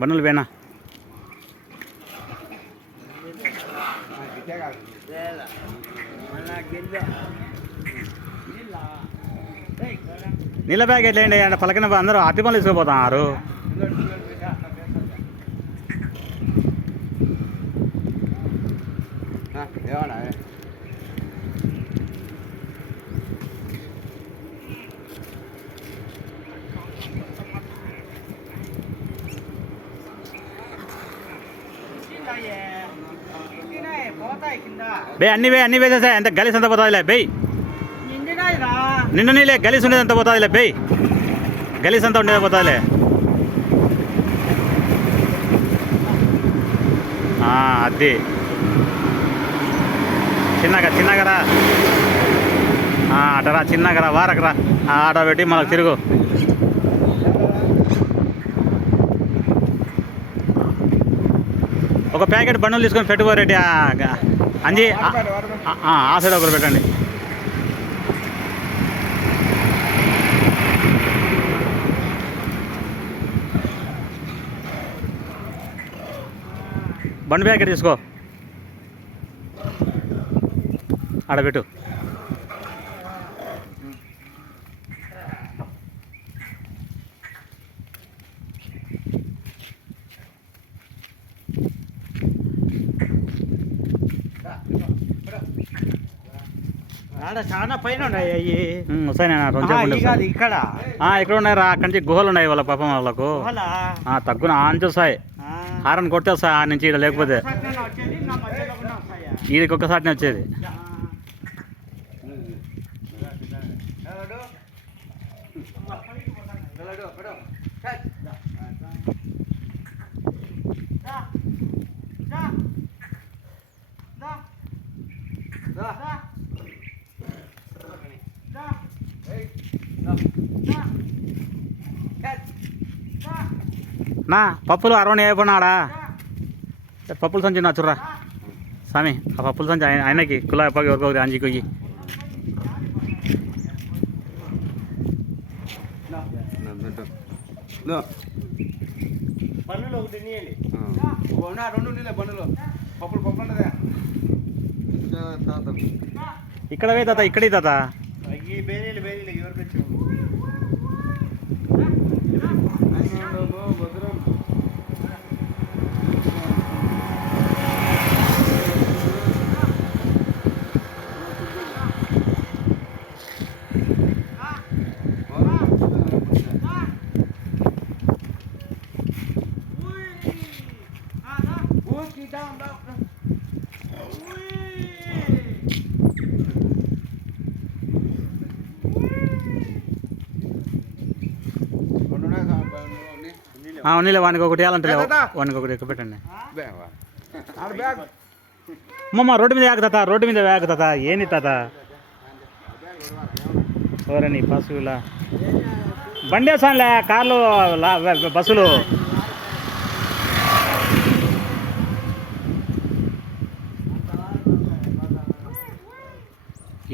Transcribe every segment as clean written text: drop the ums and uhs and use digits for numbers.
బండ్లు వేనా నీళ్ళ బ్యాగ్ ఎట్లేండి అంటే పలకన అందరూ అతి పనులు తీసుకుపోతున్నారు. బే అన్ని వేసేసా ఎంత గలీస్ అంత పోతుందిలే బెయ్ నిండు నీళ్ళే గలీస్ ఉండేది అంత పోతుందిలే బెయ్ గలీస్ అంతా ఉండేది పోతుందిలే. అది చిన్నగా రా అటరా చిన్నగా రా వారకరా ఆట పెట్టి మనకు తిరుగు. ఒక ప్యాకెట్ బండ్లు తీసుకొని పెట్టుకోరెడ్డి అంజీ ఆ సైడ్ ఒకరు పెట్టండి. బండి ప్యాకెట్ తీసుకో ఆడబెట్టు. చాలా పైన ఉన్నాయి అవి వస్తాయి ఇక్కడ ఇక్కడ ఉన్నాయి రా. అక్కడి నుంచి గుహలు ఉన్నాయి వాళ్ళ పాపం వాళ్ళకు తగ్గున ఆంచి వస్తాయి. హారన్ కొడితే వస్తాయి ఆ నుంచి ఇక్కడ లేకపోతే వీడికి ఒక్కసారినే వచ్చేది. నా పప్పులు 60 అయిపోయినాడా పప్పుల సంచి నా చుర్రా స్వామి ఆ పప్పుల సంచి ఆయనకి కులా ఎప్పకి ఎవరికొకరి అంజీకి పోయి పన్నులు ఒకటి నీయండి 2 నీళ్ళ బండ్లు పప్పులు ఉండదా ఇక్కడ వే తాత ఇక్కడే తాత ఈ బేరీలు ఎవరికి వచ్చావు నీళ్ళ వానికి ఒకటి వేయాలంటే వానికి ఒకటి ఎక్కువ పెట్టండి. అమ్మమ్మ రోడ్డు మీద వేగ తాత రోడ్డు మీద వేగ తాత ఏంది తాత ఎవరని పశువులా బండి వేసానులే కార్లు బస్సులు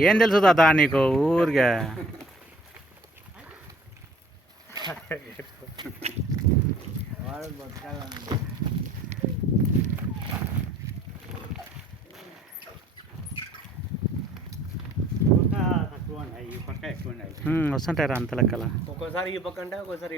ఏం తెలుసు తాత నీకు ఊరిగా వస్తుంటారా అంత లెక్కల ఒక్కోసారి ఈ పక్క అంటే ఒక్కోసారి